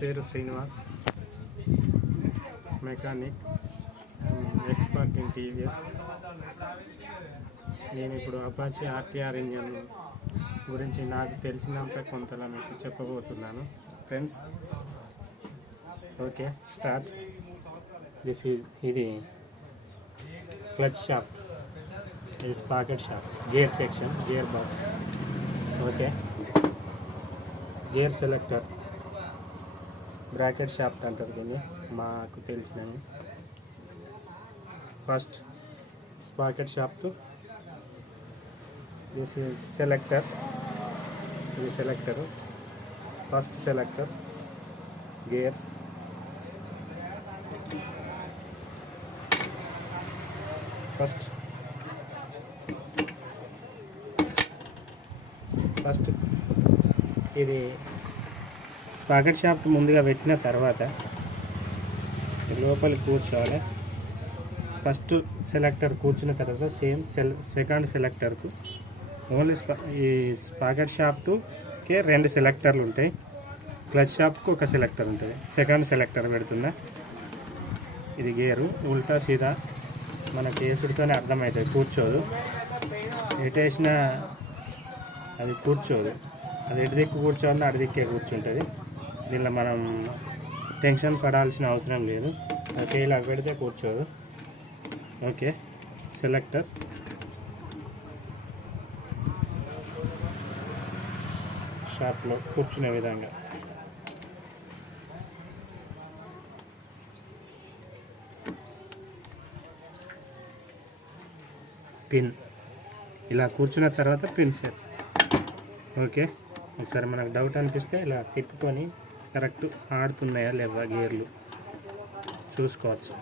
పేరు Srinivas, mechanic, expert in TVS. నేను ఇప్పుడు అపాచీ ఆర్టీఆర్ ఇంజన్ గురించి నాకు తెలిసినంత కొంతలా మీకు చెప్పబోతున్నాను ఫ్రెండ్స్. Okay, start. ఇది క్లచ్ షాఫ్ట్, ఇది sprocket shaft, gear section, gear box. Okay, gear selector, bracket shaft అంటారు దీన్ని మాకు తెలిసినవి. First sprocket shaft, this selector, ఇది సెలెక్టరు, ఫస్ట్ సెలెక్టర్, గేర్స్, ఫస్ట్ ఇది స్పాకెట్ షాఫ్ట్ ముందుగా పెట్టిన తర్వాత లోపలికి కూర్చోవాలి. ఫస్ట్ సెలెక్టర్ కూర్చున్న తర్వాత సేమ్ సెకండ్ సెలెక్టర్కు ఓన్లీ ఈ స్పాకెట్ షాఫ్ట్కే 2 సెలెక్టర్లు ఉంటాయి, క్లచ్ షాఫ్ట్కు 1 సెలెక్టర్ ఉంటుంది. సెకండ్ సెలెక్టర్ పెడుతున్నా. ఇది గేరు ఉల్టా సీదా మనకి వేసుడితోనే అర్థమవుతుంది, కూర్చోదు. ఎటేసినా అది కూర్చోదు, అది ఎటు దిక్కు కూర్చోవాలన్నా అటు దిక్కే కూర్చుంటుంది. దీనిలో మనం టెన్షన్ పడాల్సిన అవసరం లేదు. ఓకే, ఇలా పెడితే కూర్చోదు. ఓకే, సెలెక్టర్, షాప్లో కూర్చునే విధంగా. పిన్, ఇలా కూర్చున్న తర్వాత పిన్ సెట్. ఓకే, ఒకసారి మనకు డౌట్ అనిపిస్తే ఇలా తిప్పుకొని కరెక్ట్ ఆడుతున్నాయా లేవా గేర్లు చూసుకోవచ్చు.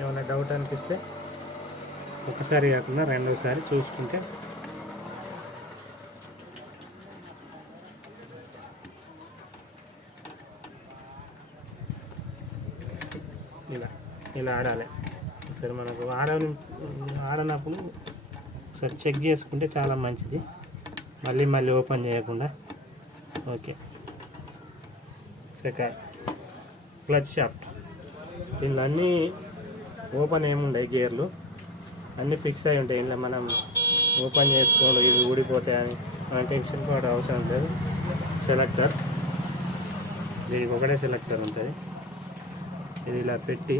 ఏమైనా డౌట్ అనిపిస్తే ఒకసారి కాకుండా రెండోసారి చూసుకుంటే ఇలా ఆడాలి. సరే, మనకు ఆడనప్పుడు ఒకసారి చెక్ చేసుకుంటే చాలా మంచిది, మళ్ళీ ఓపెన్ చేయకుండా. Okay, second clutch shaft. దీనిలో అన్నీ ఓపెన్ ఏముండవు, గేర్లు అన్నీ ఫిక్స్ అయి ఉంటాయి. ఇలా మనం ఓపెన్ చేసుకోండి ఇవి ఊడిపోతాయని మనం టెన్షన్ పడే అవసరం లేదు. సెలెక్టర్, దీనికి ఒకటే సెలెక్టర్ ఉంటుంది. ఇది ఇలా పెట్టి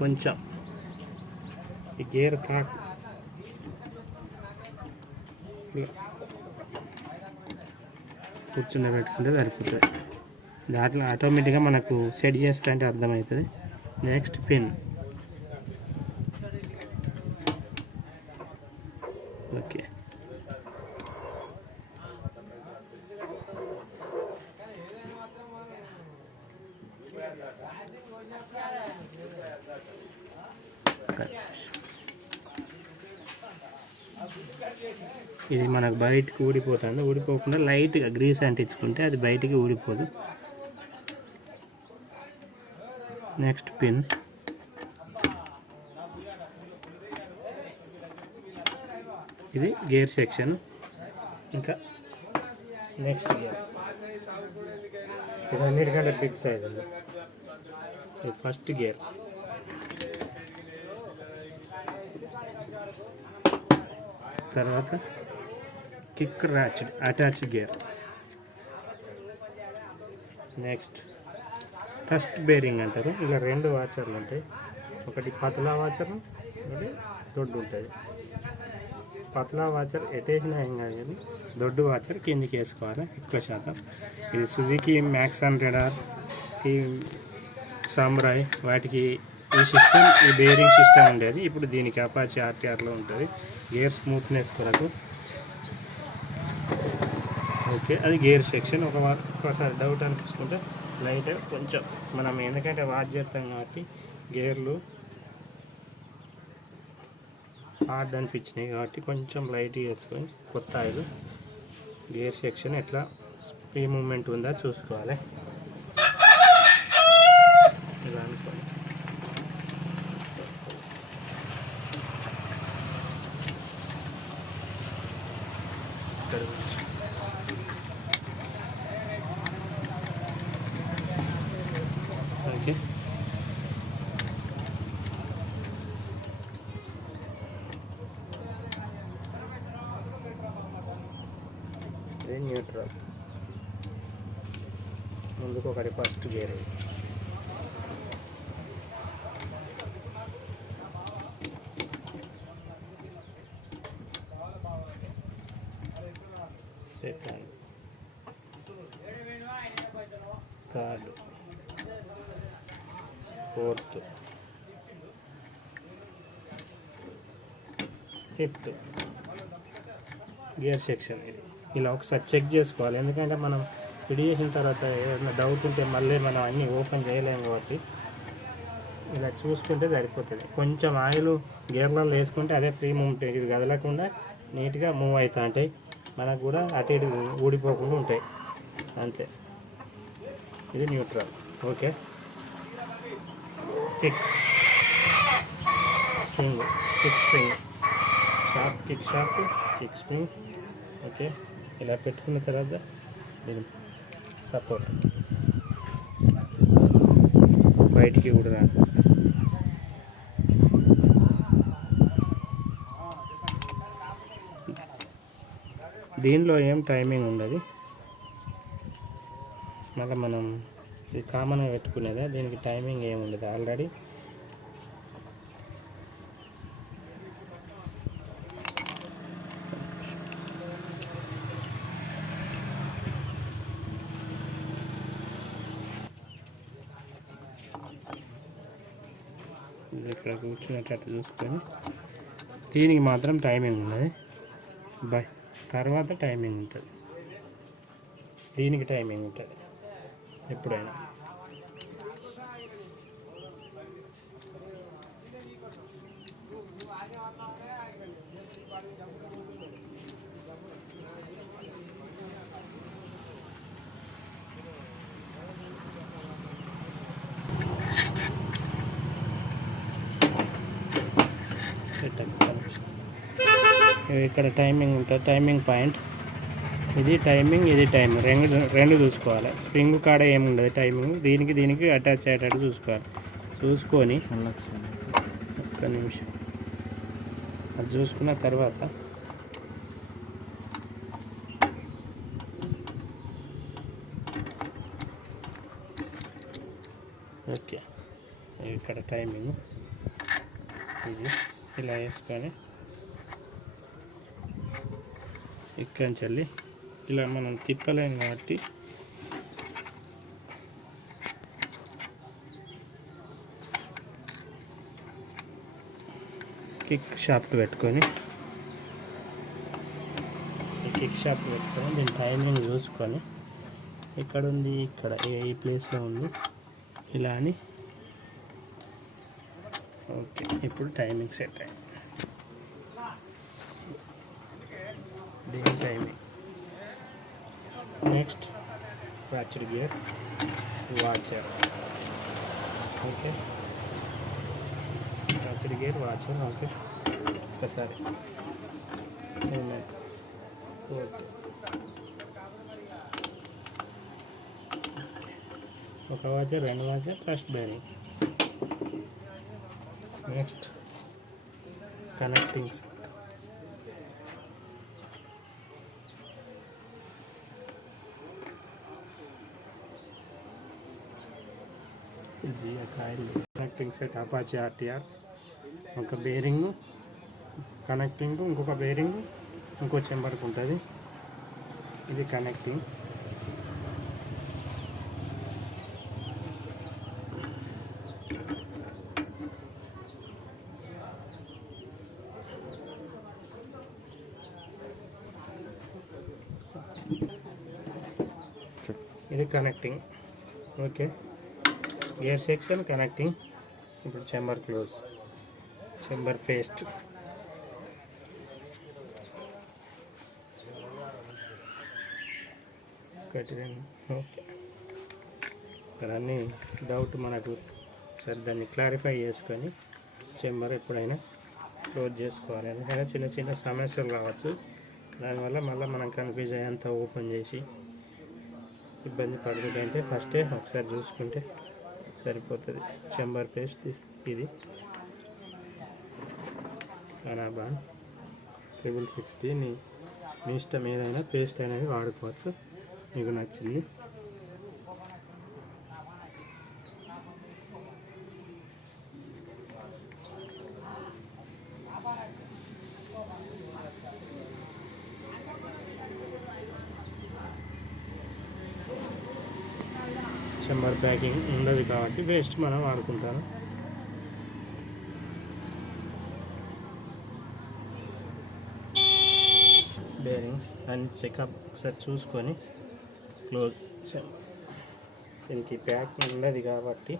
కొంచెం ఈ గేర్ కాక్ కూర్చుని పెట్టుకుంటే సరిపోతుంది. దాంట్లో ఆటోమేటిక్గా మనకు సెట్ చేస్తా అంటే అర్థమవుతుంది. Next pin. ఓకే, ఇది మనకు బయటికి ఊడిపోతుంది. ఊడిపోకుండా లైట్గా గ్రీస్ అంటించుకుంటే అది బయటికి ఊడిపోదు. Next pin. ఇది గేర్ సెక్షన్. ఇంకా నెక్స్ట్ గేర్, ఇది అన్నిటికంటే బిగ్ సైజ్ ఉంది. ఇది ఫస్ట్ గేర్. తర్వాత kick ratchet attach gear. Next first bearing అంటారు. ఇలా 2 వాచర్లు ఉంటాయి, ఒకటి పతలా వాచర్, ఒకటి దొడ్డు ఉంటుంది. పతలా వాచర్ ఎటేసినా ఏం కాదు, కానీ దొడ్డు వాచర్ కిందికి వేసుకోవాలి ఎక్కువ శాతం. ఇది సుజుకి మ్యాక్స్ 100R, సామ్రాయ్ వాటికి ఈ సిస్టమ్, ఈ బేరింగ్ సిస్టమ్ ఉండేది. ఇప్పుడు దీనికి అపాచీ ఆర్టీఆర్లో ఉంటుంది, గేర్ స్మూత్నెస్ కొరకు. ఓకే, అది గేర్ సెక్షన్. ఒకసారి డౌట్ అనిపిస్తుంటే లైట్ కొంచెం మనం ఎందుకంటే వాచ్ చేస్తాం కాబట్టి గేర్లు హార్డ్ అనిపించినాయి కాబట్టి కొంచెం లైట్ వేసుకొని కొత్త ఆయిల్ గేర్ సెక్షన్ ఎట్లా ఫ్రీ మూమెంట్ ఉందా చూసుకోవాలి. ఇలా అనుకోండి. ఇది న్యూట్రల్. ముందుకు ఒకటి first gear, second, third, fourth, fifth gear section. ఇది ఇలా ఒకసారి చెక్ చేసుకోవాలి, ఎందుకంటే మనం ఫిట్ చేసిన తర్వాత ఏదైనా డౌట్ ఉంటే మళ్ళీ మనం అన్నీ ఓపెన్ చేయలేము కాబట్టి ఇలా చూసుకుంటే సరిపోతుంది. కొంచెం ఆయిల్ గేర్లలో వేసుకుంటే అదే ఫ్రీ మూవ్మెంట్, ఇది కదలకుండా నీట్గా మూవ్ అవుతూ ఉంటాయి, మనకు కూడా అటు ఇటు ఊడిపోకుండా ఉంటాయి అంతే. ఇది neutral. Okay, kick spring, kick spring, sharp kick, sharp kick spring. Okay, ఇలా పెట్టుకున్న తర్వాత దీని సపోర్ట్ బయటికి కూడా రాదు. దీనిలో ఏం టైమింగ్ ఉండదు, మళ్ళీ మనం ఇది కామన్గా పెట్టుకునేదా, దీనికి టైమింగ్ ఏమి ఉండదు ఆల్రెడీ. ఇక్కడ కూర్చునేటట్టు చూసుకొని దీనికి మాత్రం టైమింగ్ ఉన్నది, తర్వాత టైమింగ్ ఉంటుంది, దీనికి టైమింగ్ ఉంటుంది ఎప్పుడైనా. ఇక్కడ టైమింగ్ ఉంటుంది, టైమింగ్ పాయింట్. ఇది టైమింగ్, ఇది టైమింగ్, రెండు చూసుకోవాలి. స్ప్రింగ్ కాడ ఏముండదు టైమింగ్, దీనికి అటాచ్ అయ్యేటట్టు చూసుకోవాలి. చూసుకొని ఒక్క నిమిషం అది చూసుకున్న తర్వాత ఓకే, ఇక్కడ టైమింగ్ ఇది ఇలా వేసుకొని ఇక్కడి నుంచి వెళ్ళి ఇలా మనం తిప్పలేము కాబట్టి కిక్ షాఫ్ట్ పెట్టుకొని దీని టైమింగ్ చూసుకొని ఇక్కడ ఉంది, ఇక్కడ ఈ ప్లేస్లో ఉంది ఇలా అని. ఓకే, ఇప్పుడు టైమింగ్ సెట్ అయింది. దీని timing. Next fracture gear, washer. Okay, fracture gear, washer. Okay, ఒకసారి ఒక వాచర్, రెండు washer, first bearing. Next connectings. ఇది కనెక్టింగ్ సెట్ అపాచీ ఆర్టీఆర్. ఒక బేరింగ్ కనెక్టింగ్, ఇంకొక బేరింగ్ ఇంకో చెంబర్కి ఉంటుంది. ఇది కనెక్టింగ్. ఇది connecting. Okay, gear section connecting. ఇప్పుడు chamber close, chamber faced. Okay, ఇక్కడ అన్ని డౌట్ మనకు సరే దాన్ని క్లారిఫై చేసుకొని చెంబర్ ఎప్పుడైనా క్లోజ్ చేసుకోవాలి. ఎందుకంటే చిన్న చిన్న సమస్యలు రావచ్చు, దానివల్ల మళ్ళీ మనం కన్ఫ్యూజ్ అయ్యేంత ఓపెన్ చేసి ఇబ్బంది పడుతుందంటే ఫస్టే ఒకసారి చూసుకుంటే సరిపోతుంది. చెంబర్ పేస్ట్ ఇది అనాబాన్ 6060ని మీ ఇష్టం ఏదైనా పేస్ట్ అనేది వాడుకోవచ్చు మీకు నచ్చింది. చెంబర్ ప్యాకింగ్ ఉండదు కాబట్టి వేస్ట్ మనం వాడుకుంటాను. బేరింగ్స్ అండ్ చెకప్ ఒకసారి చూసుకొని క్లోజ్. దీనికి ప్యాకింగ్ ఉండదు కాబట్టి